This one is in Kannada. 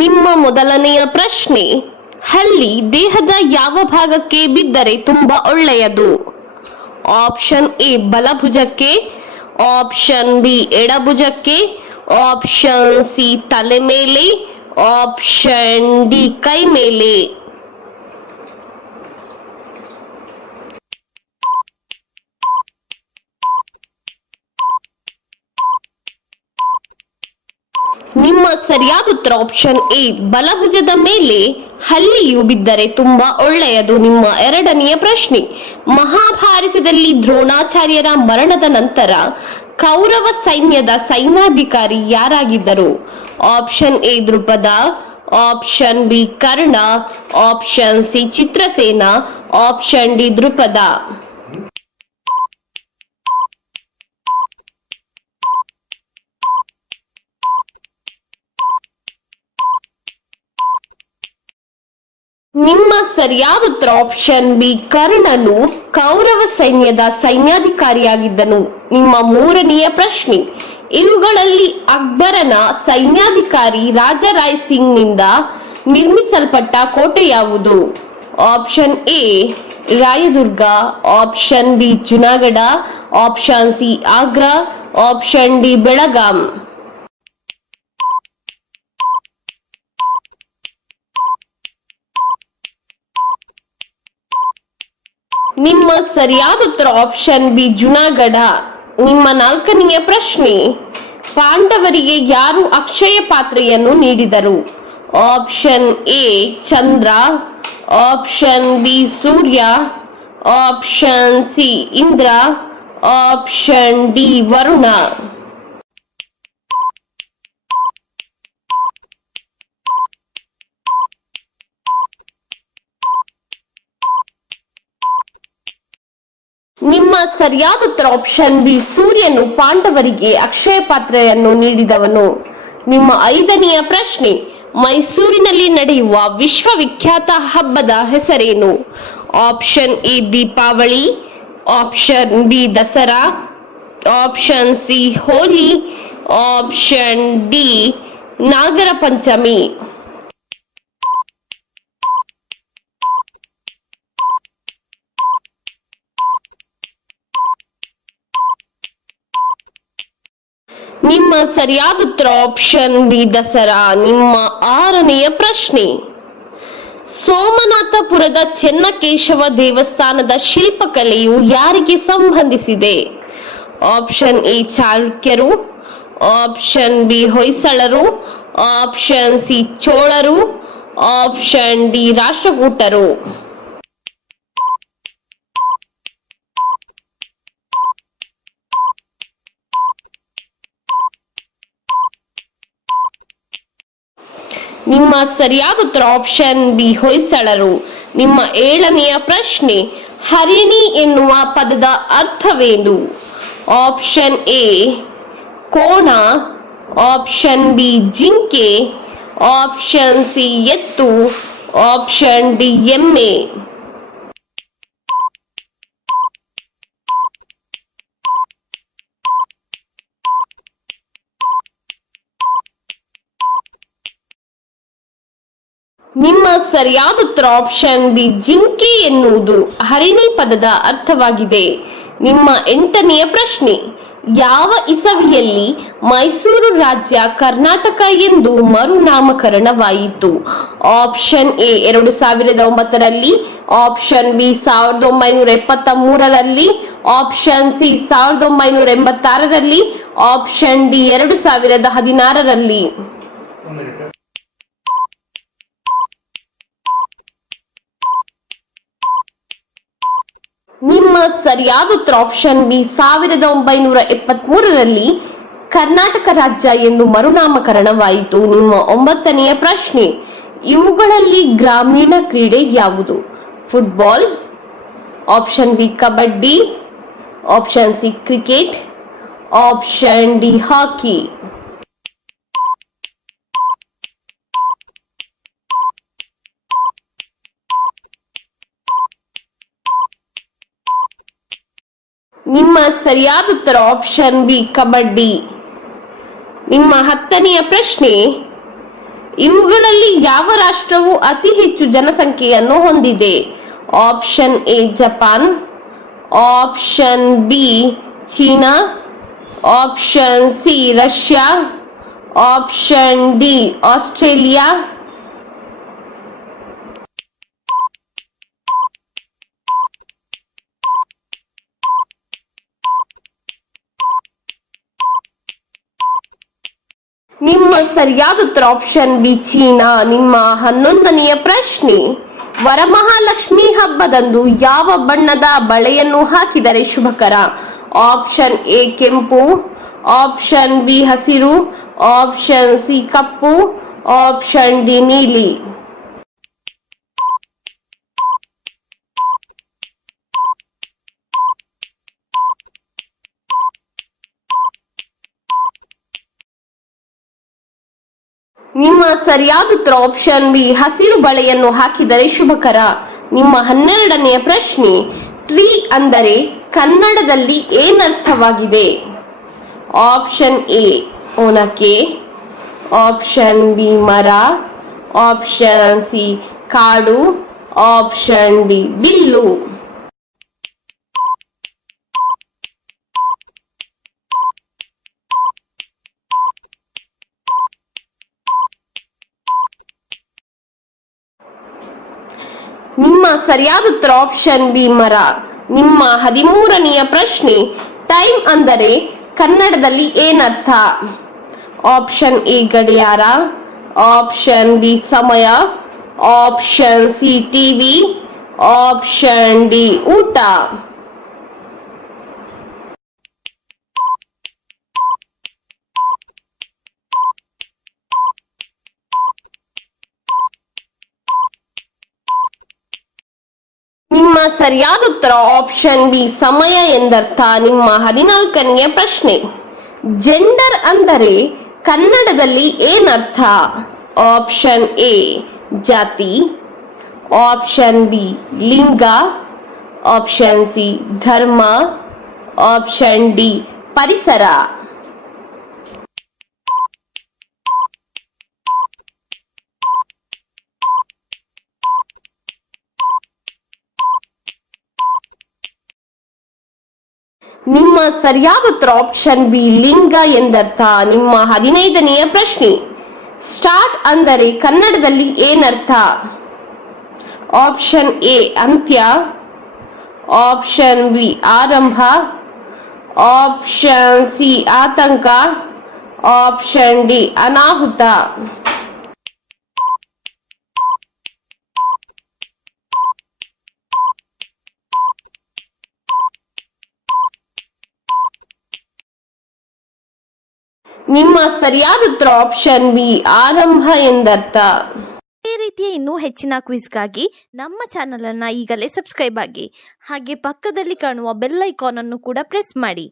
ನಿಮ್ಮ ಮೊದಲನೆಯ ಪ್ರಶ್ನೆ, ಹಲ್ಲಿ ದೇಹದ ಯಾವ ಭಾಗಕ್ಕೆ ಬಿದ್ದರೆ ತುಂಬಾ ಒಳ್ಳೆಯದು? ಆಪ್ಷನ್ ಎ ಬಲಭುಜಕ್ಕೆ, ಆಪ್ಷನ್ ಬಿ ಎಡಭುಜಕ್ಕೆ, ಆಪ್ಷನ್ ಸಿ ತಲೆ ಮೇಲೆ, ಆಪ್ಷನ್ ಡಿ ಕೈ ಮೇಲೆ. ನಿಮ್ಮ ಸರಿಯಾದ ಉತ್ತರ ಆಪ್ಷನ್ ಎ ಬಲಭುಜದ ಮೇಲೆ ಹಲ್ಲಿಯು ಬಿದ್ದರೆ ತುಂಬಾ ಒಳ್ಳೆಯದು. ನಿಮ್ಮ ಎರಡನೆಯ ಪ್ರಶ್ನೆ, ಮಹಾಭಾರತದಲ್ಲಿ ದ್ರೋಣಾಚಾರ್ಯರ ಮರಣದ ನಂತರ ಕೌರವ ಸೈನ್ಯದ ಸೈನ್ಯಾಧಿಕಾರಿ ಯಾರಾಗಿದ್ದರು? Option A Drupada, option B Karna, option C Chitrasena, option D Drupada. ನಿಮ್ಮ ಸರಿಯಾದ ಉತ್ತರ ಆಪ್ಷನ್ ಬಿ ಕರ್ಣನು ಕೌರವ ಸೈನ್ಯದ ಸೈನ್ಯಾಧಿಕಾರಿಯಾಗಿದ್ದನು. ನಿಮ್ಮ ಮೂರನೆಯ ಪ್ರಶ್ನೆ, ಇವುಗಳಲ್ಲಿ ಅಕ್ಬರನ ಸೈನ್ಯಾಧಿಕಾರಿ ರಾಜಾ ರಾಯ್ ಸಿಂಗ್ ನಿಂದ ನಿರ್ಮಿಸಲ್ಪಟ್ಟ ಕೋಟೆ ಯಾವುದು? Option A Rayadurga, option B Junagadh, option C Agra, option D Belgaum. ನಿಮ್ಮ ಸರಿಯಾದ ಉತ್ತರ ಆಪ್ಷನ್ ಬಿ ಜುನಾಗಢ. ನಿಮ್ಮ ನಾಲ್ಕನೆಯ ಪ್ರಶ್ನೆ, ಪಾಂಡವರಿಗೆ ಯಾರು ಅಕ್ಷಯ ಪಾತ್ರೆಯನ್ನು ನೀಡಿದರು? Option A Chandra, option B Surya, option C Indra, option D Varuna. ನಿಮ್ಮ ಸರಿಯಾದ ಉತ್ತರ ಆಪ್ಷನ್ ಬಿ ಸೂರ್ಯನು ಪಾಂಡವರಿಗೆ ಅಕ್ಷಯ ಪಾತ್ರೆಯನ್ನು ನೀಡಿದವನು. ನಿಮ್ಮ ಐದನೆಯ ಪ್ರಶ್ನೆ, ಮೈಸೂರಿನಲ್ಲಿ ನಡೆಯುವ ವಿಶ್ವವಿಖ್ಯಾತ ಹಬ್ಬದ ಹೆಸರೇನು? Option A Deepavali, option B Dasara, option C Holi, option D Nagara Panchami. ನಿಮ್ಮ ಸರಿಯಾದ ಉತ್ತರ ಆಪ್ಷನ್ ಬಿ ದಸರಾ. ನಿಮ್ಮ ಆರನೆಯ ಪ್ರಶ್ನೆ, ಸೋಮನಾಥಪುರದ ಚೆನ್ನಕೇಶವ ದೇವಸ್ಥಾನದ ಶಿಲ್ಪಕಲೆಯು ಯಾರಿಗೆ ಸಂಬಂಧಿಸಿದೆ? ಆಪ್ಷನ್ ಎ ಚಾಲುಕ್ಯರು, ಆಪ್ಷನ್ ಬಿ ಹೊಯ್ಸಳರು, ಆಪ್ಷನ್ ಸಿ ಚೋಳರು, ಆಪ್ಷನ್ ಡಿ ರಾಷ್ಟ್ರಕೂಟರು. ನಿಮ್ಮ ಸರಿಯಾದ ಉತ್ತರ ಆಪ್ಷನ್ ಬಿ ಹೊಯ್ಸಳರು. ನಿಮ್ಮ ಏಳನೆಯ ಪ್ರಶ್ನೆ, ಹರಿಣಿ ಎನ್ನುವ ಪದದ ಅರ್ಥವೇನು? ಆಪ್ಷನ್ ಎ ಕೋಣ, ಆಪ್ಷನ್ ಬಿ ಜಿಂಕೆ, ಆಪ್ಷನ್ ಸಿ ಎತ್ತು, ಆಪ್ಷನ್ ಡಿ ಎಮ್ಮೆ. ನಿಮ್ಮ ಸರಿಯಾದ ಉತ್ತರ ಆಪ್ಷನ್ ಬಿ ಜಿಂಕೆ ಎನ್ನುವುದು ಹರಿಣಿ ಪದದ ಅರ್ಥವಾಗಿದೆ. ನಿಮ್ಮ ಎಂಟನೆಯ ಪ್ರಶ್ನೆ, ಯಾವ ಇಸವಿಯಲ್ಲಿ ಮೈಸೂರು ರಾಜ್ಯ ಕರ್ನಾಟಕ ಎಂದು ಮರುನಾಮಕರಣವಾಯಿತು? ಆಪ್ಷನ್ ಎ 2009ರಲ್ಲಿ, ಆಪ್ಷನ್ ಬಿ 1973ರಲ್ಲಿ, ಆಪ್ಷನ್ ಸಿ 1986ರಲ್ಲಿ, ಆಪ್ಷನ್ ಡಿ 2016ರಲ್ಲಿ. ನಿಮ್ಮ ಸರಿಯಾದ ಉತ್ತರ ಆಪ್ಷನ್ ಬಿ 1973ರಲ್ಲಿ ಕರ್ನಾಟಕ ರಾಜ್ಯ ಎಂದು ಮರುನಾಮಕರಣವಾಯಿತು. ನಿಮ್ಮ ಒಂಬತ್ತನೆಯ ಪ್ರಶ್ನೆ, ಇವುಗಳಲ್ಲಿ ಗ್ರಾಮೀಣ ಕ್ರೀಡೆ ಯಾವುದು? Football, option B kabaddi, option C cricket, option D hockey. ನಿಮ್ಮ ಸರಿಯಾದ ಉತ್ತರ ಆಪ್ಷನ್ ಬಿ ಕಬಡ್ಡಿ. ನಿಮ್ಮ ಹತ್ತನೆಯ ಪ್ರಶ್ನೆ, ಇವುಗಳಲ್ಲಿ ಯಾವ ರಾಷ್ಟ್ರವು ಅತಿ ಹೆಚ್ಚು ಜನಸಂಖ್ಯೆಯನ್ನು ಹೊಂದಿದೆ? Option A Japan, option B China, option C Russia, option D Australia. ನಿಮ್ಮ ಸರಿಯಾದ ಉತ್ತರ ಆಪ್ಷನ್ ಬಿ ಚೀನಾ. ನಿಮ್ಮ 11ನೆಯ ಪ್ರಶ್ನೆ, ವರಮಹಾಲಕ್ಷ್ಮಿ ಹಬ್ಬದಂದು ಯಾವ ಬಣ್ಣದ ಬಳೆಯನ್ನು ಹಾಕಿದರೆ ಶುಭಕರ? ಆಪ್ಷನ್ ಎ ಕೆಂಪು, ಆಪ್ಷನ್ ಬಿ ಹಸಿರು, ಆಪ್ಷನ್ ಸಿ ಕಪ್ಪು, ಆಪ್ಷನ್ ಡಿ ನೀಲಿ. ನಿಮ್ಮ ಸರಿಯಾದ ಉತ್ತರ ಆಪ್ಷನ್ ಬಿ ಹಸಿರು ಬಳೆಯನ್ನು ಹಾಕಿದರೆ ಶುಭಕರ. ನಿಮ್ಮ 12ನೆಯ ಪ್ರಶ್ನೆ, ಟ್ರೀ ಅಂದರೆ ಕನ್ನಡದಲ್ಲಿ ಏನರ್ಥವಾಗಿದೆ? ಆಪ್ಷನ್ ಎ ಒನಕೆ, ಆಪ್ಷನ್ ಬಿ ಮರ, ಆಪ್ಷನ್ ಸಿ ಕಾಡು, ಆಪ್ಷನ್ ಡಿ ಬಿಲ್ಲು. ನಿಮ್ಮ ಸರಿಯಾದ ಉತ್ತರ ಆಪ್ಷನ್ ಬಿ ಮರ. ನಿಮ್ಮ 13ನೆಯ ಪ್ರಶ್ನೆ, ಟೈಮ್ ಅಂದರೆ ಕನ್ನಡದಲ್ಲಿ ಏನರ್ಥ? ಆಪ್ಷನ್ ಎ ಗಡಿಯಾರ, ಆಪ್ಷನ್ ಬಿ ಸಮಯ, option C TV, option D ಊಟ. ನಿಮ್ಮ ಸರಿಯಾದ ಉತ್ತರ ಆಪ್ಷನ್ ಬಿ ಸಮಯ ಎಂದರ್ಥ. ನಿಮ್ಮ 14ನೆಯ ಪ್ರಶ್ನೆ, ಜೆಂಡರ್ ಅಂದರೆ ಕನ್ನಡದಲ್ಲಿ ಏನರ್ಥ? ಆಪ್ಷನ್ ಎ ಜಾತಿ, ಆಪ್ಷನ್ ಬಿ ಲಿಂಗ, ಆಪ್ಷನ್ ಸಿ ಧರ್ಮ, ಆಪ್ಷನ್ ಡಿ ಪರಿಸರ. ನಿಮ್ಮ ಸರಿಯಾದ ಉತ್ತರ ಆಪ್ಷನ್ ಬಿ ಲಿಂಗ ಎಂದರ್ಥ. ನಿಮ್ಮ 15ನೆಯ ಪ್ರಶ್ನೆ, ಸ್ಟಾರ್ಟ್ ಅಂದರೆ ಕನ್ನಡದಲ್ಲಿ ಏನರ್ಥ? ಆಪ್ಷನ್ ಎ ಅಂತ್ಯ, ಆಪ್ಷನ್ ಬಿ ಆರಂಭ, ಆಪ್ಷನ್ ಸಿ ಆತಂಕ, ಆಪ್ಷನ್ ಡಿ ಅನಾಹುತ. ನಿಮ್ಮ ಸರಿಯಾದ ಉತ್ತರ ಆಪ್ಷನ್ ಬಿ ಆರಂಭ ಎಂದರ್ಥ. ಇದೇ ರೀತಿಯ ಇನ್ನೂ ಹೆಚ್ಚಿನ ಕ್ವಿಜ್ಗಾಗಿ ನಮ್ಮ ಚಾನೆಲ್ ಅನ್ನ ಈಗಲೇ ಸಬ್ಸ್ಕ್ರೈಬ್ ಆಗಿ, ಹಾಗೆ ಪಕ್ಕದಲ್ಲಿ ಕಾಣುವ ಬೆಲ್ ಐಕಾನ್ ಅನ್ನು ಕೂಡ ಪ್ರೆಸ್ ಮಾಡಿ.